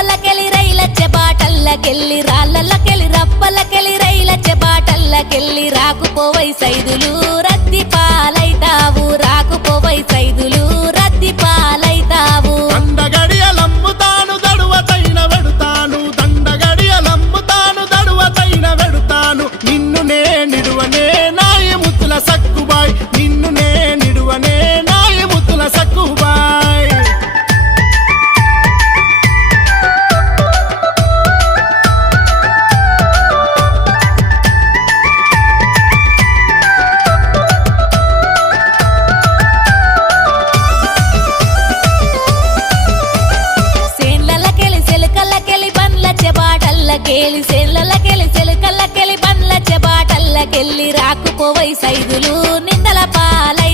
రప్పలకెళ్ళి రైలచ్చే బాటల్లకెళ్ళి రాళ్ళకెళ్ళి రప్పలకెళ్ళి రైలచ్చే బాటల్లకెళ్ళి రాకుపోవై సైదులు రద్ది పాలైతావు రాకుపోవై సైదులు రద్ది పాలైతావు దండగడియలమ్ముతాను దడువతైన వెడుతాను దండగడియలమ్ముతాను దడువతైన వెడుతాను నిన్ను నే నిడువనే నాయ ముద్దుల సక్కుబాయ్ నిన్ను నే నిడువనే నాయ ముద్దుల సక్కుబాయ్ సేన్లకెళ్ళి సెలుకల్లకెళ్ళి బండ్లచ్చే బాటల్లకెళ్ళి రాకుపోవై సైదులు నిందల పాల